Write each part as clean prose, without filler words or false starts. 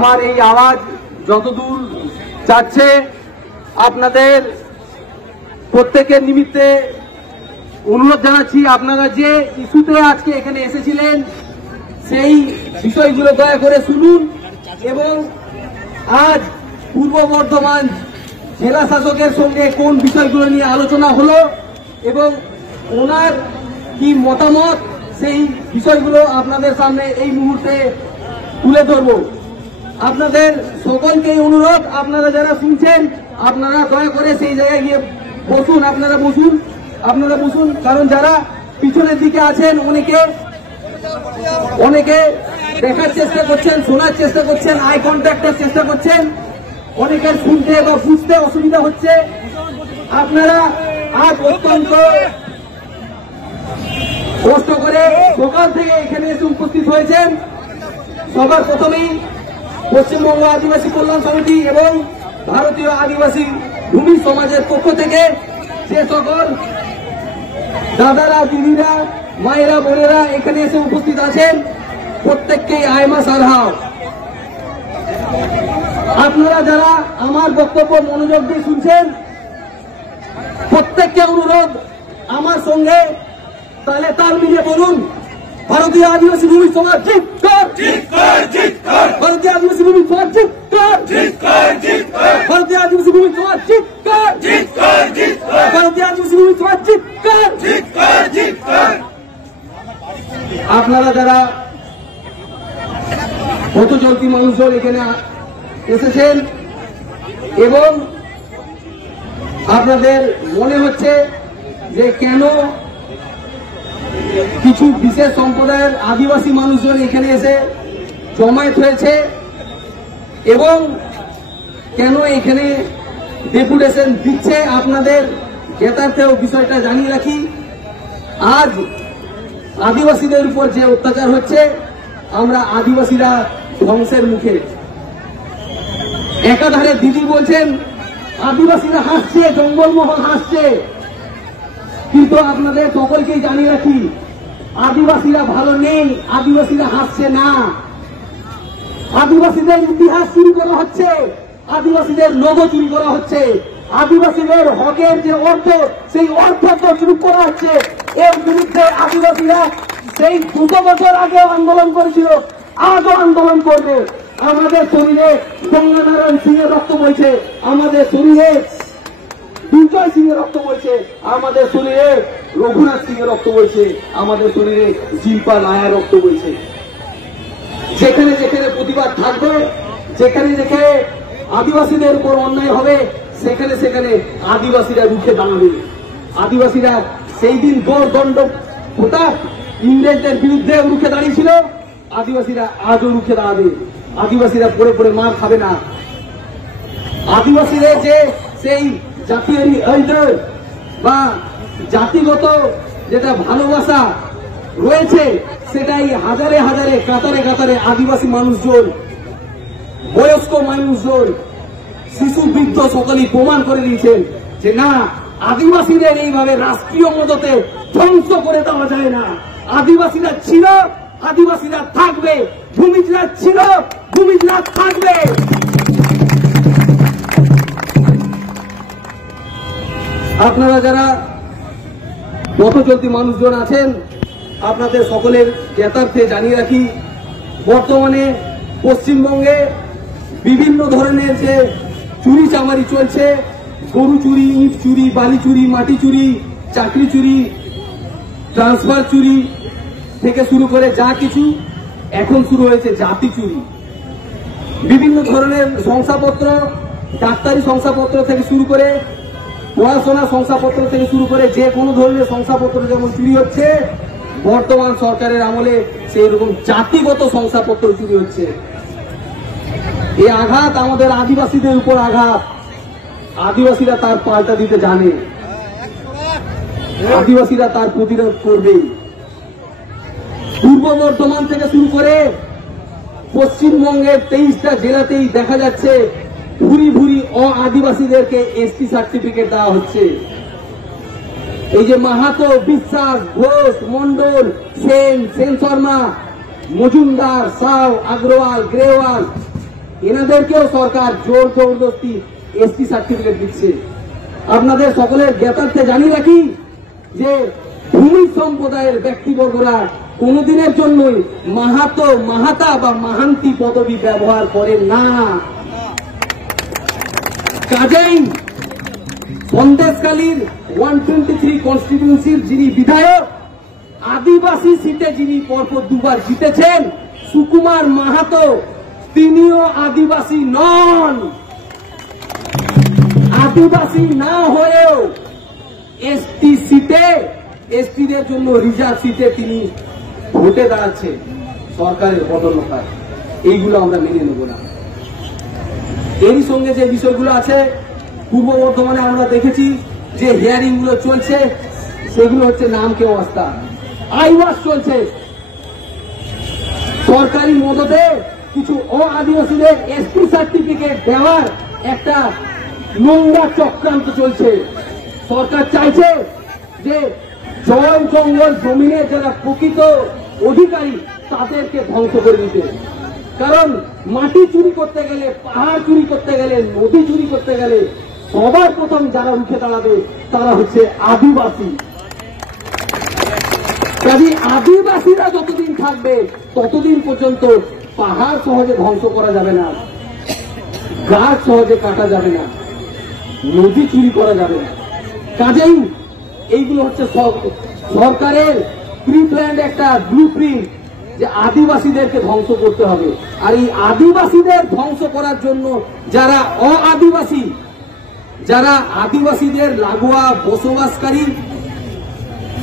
আমার এই আওয়াজ যতদূর যাচ্ছে আপনাদের প্রত্যেকের নিমিত্তে অনুরোধ জানাচ্ছি, আপনারা যে ইস্যুতে আজকে এখানে এসেছিলেন সেই বিষয়গুলো দয়া করে শুনুন। এবং আজ পূর্ব বর্ধমান জেলা শাসকের সঙ্গে কোন বিষয়গুলো নিয়ে আলোচনা হলো এবং ওনার কি মতামত, সেই বিষয়গুলো আপনাদের সামনে এই মুহূর্তে তুলে ধরব। আপনাদের সকলকেই অনুরোধ, আপনারা যারা শুনছেন আপনারা দয়া করে সেই জায়গায় গিয়ে বসুন, আপনারা বসুন, কারণ যারা পিছনের দিকে আছেন অনেকে দেখার চেষ্টা করছেন, শোনার চেষ্টা করছেন, আই কন্ট্যাক্টের চেষ্টা করছেন, অনেকের শুনতে বা বুঝতে অসুবিধা হচ্ছে। আপনারা আজ অত্যন্ত কষ্ট করে সকাল থেকে এখানে এসে উপস্থিত হয়েছেন। সবার প্রথমেই পশ্চিমবঙ্গ আদিবাসী কল্যাণ সমিতি এবং ভারতীয় আদিবাসী ভূমি সমাজের পক্ষ থেকে যে সকল দাদারা, দিদিরা, মায়েরা, বোনেরা এখানে এসে উপস্থিত আছেন প্রত্যেককেই আয়মা সারহাও। আপনারা যারা আমার বক্তব্য মনোযোগ দিয়ে শুনছেন প্রত্যেককে অনুরোধ, আমার সঙ্গে তাহলে তাল মিলিয়ে বলুন, ভারতীয় আদিবাসী ভূমি সমাজ জিতকার, ভারতীয় আদিবাসী ভূমি সমাজ জিতকার, ভারতীয় আদিবাসী ভূমি সমাজ জিতকার, ভারতীয় আদিবাসী ভূমি সমাজ জিতকার। আপনারা যারা পথচলতি মানুষজন এখানে এসেছেন এবং আপনাদের মনে হচ্ছে যে কেন কিছু বিশেষ সম্প্রদায়ের আদিবাসী মানুষজন এখানে এসে জমায়েত হয়েছে এবং কেন এখানে ডেপুটেশন দিচ্ছে, আপনাদের জ্ঞাতার্থেও বিষয়টা জানিয়ে রাখি। আজ আদিবাসীদের উপর যে অত্যাচার হচ্ছে, আমরা আদিবাসীরা ধ্বংসের মুখে। একাধারে দিদি বলছেন আদিবাসীরা হাসছে, জঙ্গলমহল হাসছে, কিন্তু আপনাদের সকলকেই জানিয়ে রাখি আদিবাসীরা ভালো নেই, আদিবাসীরা হাসছে না। আদিবাসীদের ইতিহাস চুরি করা হচ্ছে, আদিবাসীদের লোগো চুরি করা হচ্ছে, আদিবাসীদের হকের যে অর্থ সেই অর্থ চুরি করা হচ্ছে। এর বিরুদ্ধে আদিবাসীরা সেই 200 বছর আগেও আন্দোলন করেছিল, আজও আন্দোলন করবে। আমাদের শরীরে গঙ্গানারায়ণ সিংহের রক্ত বইছে, আমাদের শরীরে দুর্জয় সিংহের রক্ত বইছে, আমাদের শরীরে রঘুনাথ সিংহের রক্ত বইছে, আমাদের শরীরে জিলপা নায়ার রক্ত বইছে। যেখানে যেখানে প্রতিবাদ থাকবে, যেখানে যেখানে আদিবাসীদের উপর অন্যায় হবে, সেখানে সেখানে আদিবাসীরা রুখে দাঁড়াবে। আদিবাসীরা সেই দিন দণ্ড ওটা ইংরেজদের বিরুদ্ধে রুখে দাঁড়িয়েছিল, আদিবাসীরা আজও রুখে দাঁড়াবে। আদিবাসীরা পড়ে পড়ে মার খাবে না। আদিবাসীদের যে সেই জাতীয় ঐতিহ্য বা জাতিগত যেটা ভালোবাসা রয়েছে, সেটাই হাজারে হাজারে কাতারে কাতারে আদিবাসী মানুষজন, বয়স্ক মানুষজন, শিশু, বৃদ্ধ সকলেই প্রমাণ করে দিয়েছেন যে না, আদিবাসীদের এইভাবে রাষ্ট্রীয় মদতে ধ্বংস করে দেওয়া যায় না। আদিবাসীরা ছিল, আদিবাসীরা থাকবে, ভূমিজরা ছিল, ভূমিজরা থাকবে। আপনারা যারা পথচলতি মানুষজন আছেন আপনাদের সকলের জ্ঞাতার্থে জানিয়ে রাখি, বর্তমানে পশ্চিমবঙ্গে বিভিন্ন ধরনের যে চুরি চামারি চলছে, গরু চুরি, ইট চুরি, বালি চুরি, মাটি চুরি, চাকরি চুরি, ট্রান্সফার চুরি থেকে শুরু করে যা কিছু এখন শুরু হয়েছে জাতি চুরি। বিভিন্ন ধরনের শংসাপত্র, ডাক্তারি শংসাপত্র থেকে শুরু করে পড়াশোনা শংসাপত্র থেকে শুরু করে যে কোনো ধরনের শংসাপত্র যেমন চুরি হচ্ছে, বর্তমান সরকারের আমলে সেই রকম জাতিগত শংসাপত্র চুরি হচ্ছে। এই আঘাত আমাদের আদিবাসীদের উপর আঘাত। আদিবাসীরা তার পাল্টা দিতে জানে, আদিবাসীরা তার প্রতিরোধ করবে। পূর্ব বর্ধমান থেকে শুরু করে পশ্চিমবঙ্গের 23টা জেলাতেই দেখা যাচ্ছে ভুরি ভুরি আদিবাসীদেরকে এসটি সার্টিফিকেট দেওয়া হচ্ছে। এই যে মাহাতো, বিশ্বাস, ঘোষ, মন্ডল, সেন, সেন শর্মা, মজুমদার, সাউ, আগ্রওয়াল, গ্রেওয়াল এনাদেরকেও সরকার জোর জবরদস্তি এসটি সার্টিফিকেট দিচ্ছে। আপনাদের সকলের জ্ঞাতার্থে জানি রাখি যে ভূমি সম্প্রদায়ের ব্যক্তিবর্গরা কোনদিনের জন্যই মাহাতো, মাহাতা বা মাহান্তি পদবি ব্যবহার করে না। কাজেই সন্দেশখালীর 123 কনস্টিটিউয়েন্সির যিনি বিধায়ক, আদিবাসী সিটে যিনি পরপর দুবার জিতেছেন, সুকুমার মাহাতো, তিনিও আদিবাসী নন। আদিবাসী না হয়েও এসটি সিটে, এসটিদের জন্য রিজার্ভ সিটে তিনি ভোটে দাঁড়াচ্ছেন সরকারের পদোন্নতায়। এইগুলো আমরা মেনে নেব না। এরই সঙ্গে যে বিষয়গুলো আছে, পূর্ব বর্ধমানে আমরা দেখেছি যে হিয়ারিং গুলো চলছে, সেগুলো হচ্ছে নামকে অবস্থা, আইওয়াস চলছে। সরকারি মদতে কিছু আদিবাসীদের এসটি সার্টিফিকেট দেওয়ার একটা নোংরা চক্রান্ত চলছে। সরকার চাইছে যে জল জঙ্গল জমিনের যারা প্রকৃত অধিকারী তাদেরকে ধ্বংস করে দিতে। কারণ মাটি চুরি করতে গেলে, পাহাড় চুরি করতে গেলে, নদী চুরি করতে গেলে সবার প্রথম যারা উঠে দাঁড়াবে তারা হচ্ছে আদিবাসী। কাজে আদিবাসীরা যতদিন থাকবে ততদিন পর্যন্ত পাহাড় সহজে ধ্বংস করা যাবে না, গাছ সহজে কাটা যাবে না, নদী চুরি করা যাবে না। কাজেই এইগুলো হচ্ছে সরকারের প্রি প্ল্যান্ড একটা ব্লুপ্রিন্ট যে আদিবাসীদেরকে ধ্বংস করতে হবে। আর এই আদিবাসীদের ধ্বংস করার জন্য যারা আদিবাসী, যারা আদিবাসীদের লাগোয়া বসবাসকারী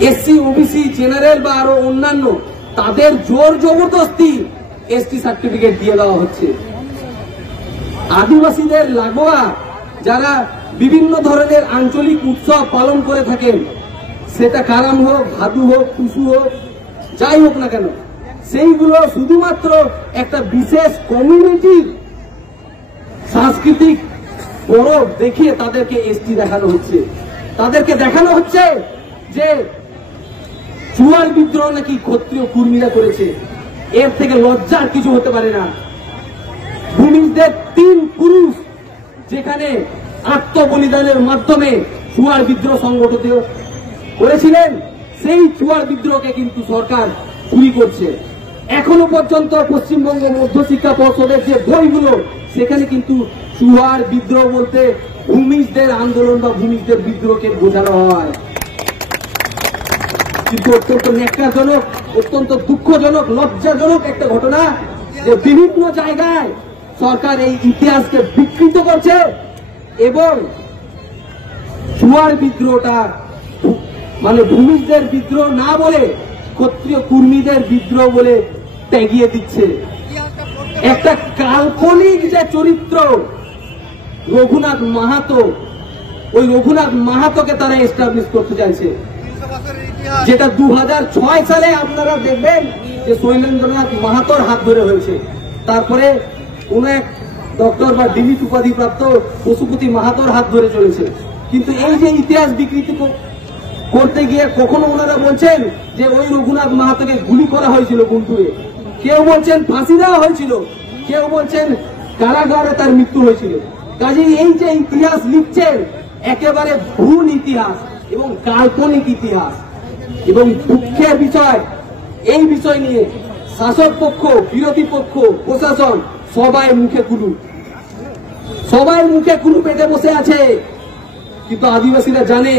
এসসি, ওবিসি, জেনারেল বা আরো অন্যান্য, তাদের জোর জবরদস্তি এসটি সার্টিফিকেট দিয়ে দেওয়া হচ্ছে। আদিবাসীদের লাগোয়া যারা বিভিন্ন ধরনের আঞ্চলিক উৎসব পালন করে থাকেন, সেটা কারাম হোক, ভাদু হোক, টুসু হোক, যাই হোক না কেন, সেইগুলো শুধুমাত্র একটা বিশেষ কমিউনিটির সাংস্কৃতিক পরব দেখিয়ে তাদেরকে এসটি দেখানো হচ্ছে। তাদেরকে দেখানো হচ্ছে যে চুয়ার বিদ্রোহ নাকি ক্ষত্রিয় কুর্মীরা করেছে। এর থেকে লজ্জার কিছু হতে পারে না। ভূমিজদের 3 পুরুষ যেখানে আত্মবলিদানের মাধ্যমে চুয়ার বিদ্রোহ সংগঠিত করেছিলেন, সেই চুয়ার বিদ্রোহকে কিন্তু সরকার চুরি করছে। এখনো পর্যন্ত পশ্চিমবঙ্গ মধ্যশিক্ষা পর্ষদের যে বইগুলো, সেখানে কিন্তু চুয়ার বিদ্রোহ বলতে ভূমিজদের আন্দোলন বা ভূমিজদের বিদ্রোহকে বোঝানো হয়। কিন্তু অত্যন্ত ন্যাক্কারজনক, অত্যন্ত দুঃখজনক, লজ্জাজনক একটা ঘটনা যে বিভিন্ন জায়গায় সরকার এই ইতিহাসকে বিকৃত করছে এবং চুয়ার বিদ্রোহটা মানে ভূমিজদের বিদ্রোহ না বলে ক্ষত্রিয় কুর্মীদের বিদ্রোহ বলে ত্যাগিয়ে দিচ্ছে। একটা কাল্পনিক যে চরিত্র রঘুনাথ মাহাতো, ওই রঘুনাথ মাহাতোকে তারা এস্টাবলিশ করতে চাইছে, যেটা 2006 সালে আপনারা দেখবেন যে শৈলেন্দ্রনাথ মাহাতোর হাত ধরে হয়েছে। তারপরে কোন এক ডক্টর বা ডিলিট উপাধি প্রাপ্ত পশুপতি মাহাতোর হাত ধরে চলেছে। কিন্তু এই যে ইতিহাস বিকৃতি করতে গিয়ে কখনো ওনারা বলছেন যে ওই রঘুনাথ মাহাতোকে গুলি করা হয়েছিল গুন্টুরে, কেউ বলছেন ফাঁসি দেওয়া হয়েছিল, কেউ বলছেন কারাগারে তার মৃত্যু হয়েছিল। কাজেই এই যে ইতিহাস লিখছেন, একেবারে ভুল ইতিহাস এবং কাল্পনিক ইতিহাস। এবং দুঃখের বিষয়, এই বিষয় নিয়ে শাসক পক্ষ, বিরোধী পক্ষ, প্রশাসন সবাই মুখে কুলু, সবাই মুখে কুলু পেতে বসে আছে। কিন্তু আদিবাসীরা জানে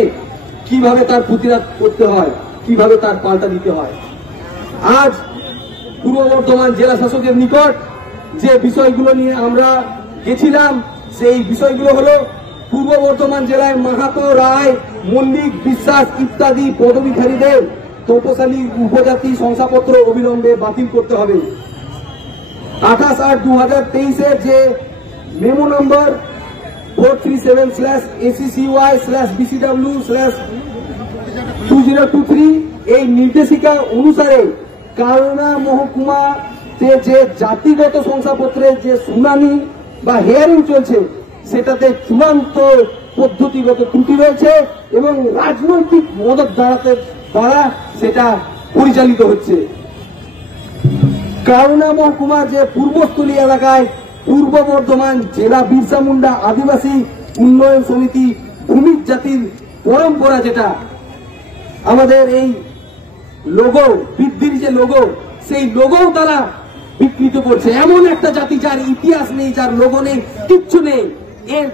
কিভাবে তার প্রতিবাদ করতে হয়, কিভাবে তার পাল্টা দিতে হয়। আজ পূর্ব বর্ধমান জেলা শাসকের নিকট যে বিষয়গুলো নিয়ে আমরা গেছিলাম, সেই বিষয়গুলো হলো পূর্ব বর্ধমান জেলায় মাহাতো, রায়, মল্লিক, বিশ্বাস ইত্যাদি পদবীধারীদের তপশালী উপজাতি শংসাপত্র অবিলম্বে বাতিল করতে হবে। 28/8/2023 যে মেমো নম্বর 437/ACCY/BCW/2023 এই নির্দেশিকা অনুসারে কালনা মহকুমাতে যে জাতিগত শংসাপত্রের যে শুনানি বা হিয়ারিং চলছে, সেটাতে চূড়ান্ত পদ্ধতিগত ত্রুটি রয়েছে এবং রাজনৈতিক মদত দ্বারা সেটা পরিচালিত হচ্ছে। কালনা মহকুমার যে পূর্বস্থলী এলাকায় পূর্ব বর্ধমান জেলা বিরসা মুন্ডা আদিবাসী উন্নয়ন সমিতি ভূমিজ জাতির পরম্পরা, যেটা আমাদের এই লোগো বৃদ্ধির যে লোগো, সেই লোগো তারা বিকৃত করছে। এমন একটা জাতি যার ইতিহাস নেই, যার লোগো নেই, কিচ্ছু নেই,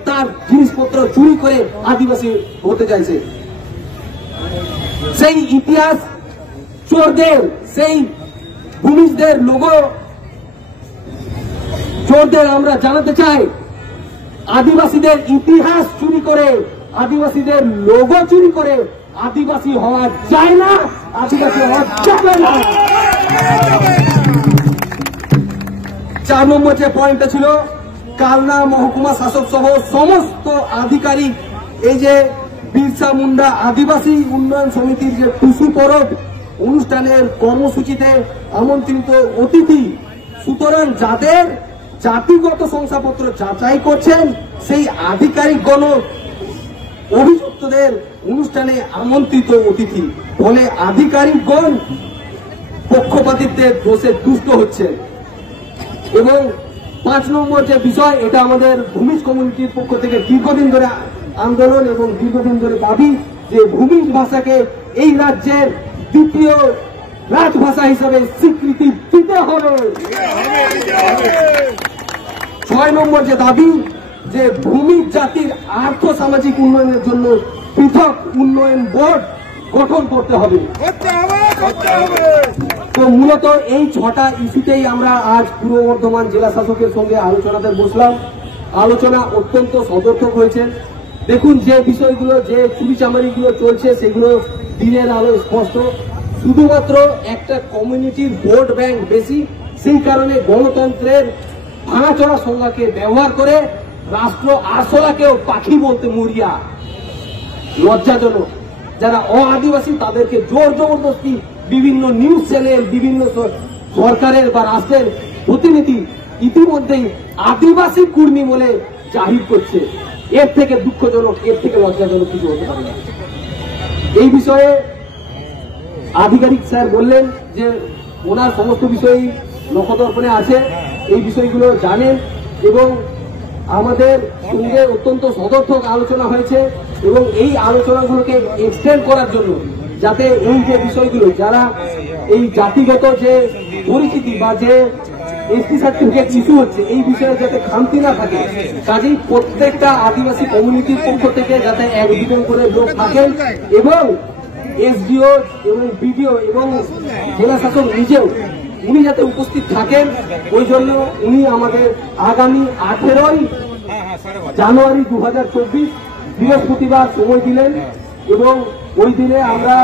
তার জিনিসপত্র চুরি করে আদিবাসী হতে চাইছে। সেই ইতিহাস চোরদের, সেই ভূমিজদের লোগো চোরদের আমরা জানাতে চাই, আদিবাসীদের ইতিহাস চুরি করে, আদিবাসীদের লোগো চুরি করে আদিবাসী হওয়া যায় না, আদিবাসী হওয়া যাবে না। 4 নম্বর যে পয়েন্টটা ছিল, কালনা মহকুমা শাসক সহ সমস্ত আধিকারিক এই যে বিরসা মুন্ডা আদিবাসী উন্নয়ন সমিতির যে টুসু পরব অনুষ্ঠানের কর্মসূচিতে আমন্ত্রিত অতিথি, সুতরাং যাদের জাতিগত শংসাপত্র যাচাই করছেন সেই আধিকারিকগণ অভিযুক্তদের অনুষ্ঠানে আমন্ত্রিত অতিথি বলে আধিকারিকগণ পক্ষপাতিত্বের দোষে দুষ্ট হচ্ছে। এবং 5 নম্বর যে বিষয়, এটা আমাদের ভূমিজ কমিউনিটির পক্ষ থেকে দীর্ঘদিন ধরে আন্দোলন এবং দীর্ঘদিন ধরে দাবি যে ভূমিজ ভাষাকে এই রাজ্যের দ্বিতীয় রাজভাষা হিসেবে স্বীকৃতি দিতে হবে। 6 নম্বর যে দাবি, যে ভূমিজ জাতির আর্থ সামাজিক উন্নয়নের জন্য পৃথক উন্নয়ন বোর্ড গঠন করতে হবে। তো মূলত এই 6টা ইস্যুতেই আমরা আজ পূর্ব বর্ধমান জেলা শাসকের সঙ্গে আলোচনাতে বসলাম। আলোচনা অত্যন্ত সদর্থক হয়েছে। দেখুন, যে বিষয়গুলো, যে চুরি চামারিগুলো চলছে সেগুলো দিনের আলো স্পষ্ট। শুধুমাত্র একটা কমিউনিটির ভোট ব্যাংক বেশি, সেই কারণে গণতন্ত্রের ভাঙাচোরা সংজ্ঞাকে ব্যবহার করে রাষ্ট্র আরশোলাকেও পাখি বলতে মরিয়া, লজ্জাজনক। যারা আদিবাসী তাদেরকে জোর জবরদস্তি বিভিন্ন নিউজ চ্যানেল, বিভিন্ন সরকারের বা রাষ্ট্রের প্রতিনিধি ইতিমধ্যেই আদিবাসী কর্মী বলে জাহির করছে। এর থেকে দুঃখজনক, এর থেকে লজ্জাজনক কিছু হতে পারে না। এই বিষয়ে আধিকারিক স্যার বললেন যে ওনার সমস্ত বিষয়ই নখদর্পণে আছে, এই বিষয়গুলো জানেন এবং আমাদের সঙ্গে অত্যন্ত সদর্থক আলোচনা হয়েছে এবং এই আলোচনাগুলোকে এক্সটেন্ড করার জন্য, যাতে এই যে বিষয়গুলো, যারা এই জাতিগত যে পরিচিতি বা যে এসটি সার্টিফিকেট ইস্যু হচ্ছে, এই বিষয়ে যাতে খামতি না থাকে, কাজেই প্রত্যেকটা আদিবাসী কমিউনিটির পক্ষ থেকে যাতে 1-2 করে লোক থাকেন এবং এসডিও এবং বিডিও এবং জেলা শাসক নিজেও উনি যাতে উপস্থিত থাকেন, ওই জন্য উনি আমাদের আগামী 18 জানুয়ারি 2024 বৃহস্পতিবার সময় দিলেন এবং ওই দিনে আমরা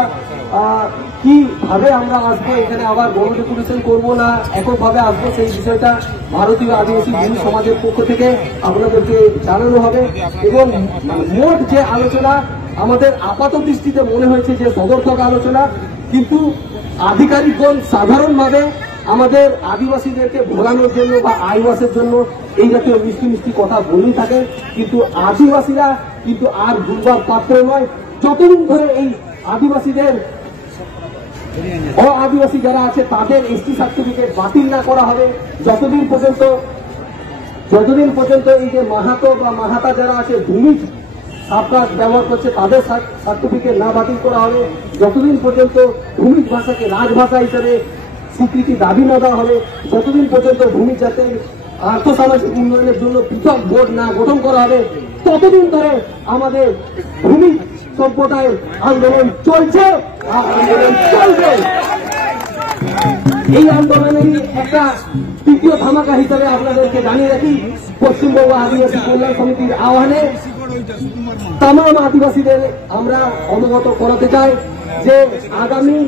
কিভাবে আমরা আসবো, এখানে আবার গণডেপুটেশন করবো না এককভাবে আসবো, সেই বিষয়টা ভারতীয় আদিবাসী ভূমি সমাজের পক্ষ থেকে আপনাদেরকে জানানো হবে। এবং মোট যে আলোচনা আমাদের আপাত দৃষ্টিতে মনে হয়েছে যে সদর্থক আলোচনা, কিন্তু আধিকারিকগণ সাধারণভাবে আমাদের আদিবাসীদেরকে ভোলানোর জন্য বা আইওয়াসের জন্য এই জাতীয় মিষ্টি মিষ্টি কথা বলেই থাকেন, কিন্তু আদিবাসীরা কিন্তু আর ভুলবার পাত্র নয়। যতদিন ধরে এই আদিবাসীদের আদিবাসী যারা আছে তাদের এসটি সার্টিফিকেট বাতিল না করা হবে, যতদিন পর্যন্ত এই যে মাহাতো বা মাহাতা যারা আছে ভূমি সাবকাশ ব্যবহার করছে তাদের সার্টিফিকেট না বাতিল করা হবে, যতদিন পর্যন্ত ভূমিজ ভাষাকে রাজভাষা হিসেবে স্বীকৃতি দাবি না দেওয়া হবে, যতদিন পর্যন্ত ভূমি জাতির আর্থসামাজিক উন্নয়নের জন্য পৃথক বোর্ড না গঠন করা হবে, ততদিন ধরে আমাদের ভূমি সভ্যতায় আন্দোলন চলছে, আন্দোলন চলবে। এই আন্দোলনের একটা তৃতীয় ধামাকা হিসেবে আপনাদেরকে জানিয়ে রাখি, পশ্চিমবঙ্গ আদিবাসী কল্যাণ সমিতির আহ্বানে তাম আদিবাসীদের আমরা অবগত করাতে চাই যে আগামী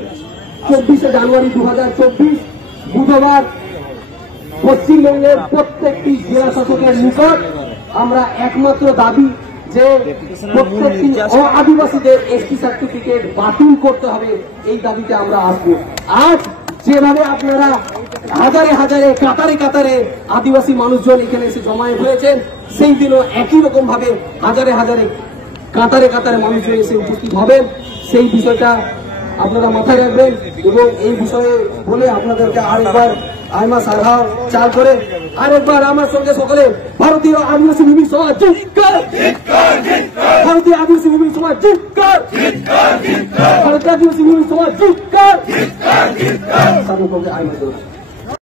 24 জানুয়ারি 2024 বুধবার পশ্চিমবঙ্গের প্রত্যেকটি জেলা শাসকের নিকট আমরা একমাত্র দাবি যে প্রত্যেকটি আদিবাসীদের এসটি সার্টিফিকেট বাতিল করতে হবে, এই দাবিতে আমরা আসবো। আজ যেভাবে আপনারা হাজারে হাজারে কাতারে কাতারে আদিবাসী মানুষজন এখানে এসে জমায়েত হয়েছেন, সেই দিনও একই রকম ভাবে হাজারে হাজারে কাতারে কাতারে মানুষজন এসে উপস্থিত হবেন, সেই বিষয়টা আপনারা মাথায় রাখবেন। এবং এই বিষয়ে বলে আপনাদেরকে আরেকবার আইমা সারহাও চাল করে আরেকবার আমার সঙ্গে সকলে ভারতীয় আদিবাসী ভূমি সমাজ জিৎকার, ভারতীয় আদিবাসী ভূমি সমাজ জিৎকার, ভারতীয় আদিবাসী ভূমি সমাজ জিৎকার। সাধু আইন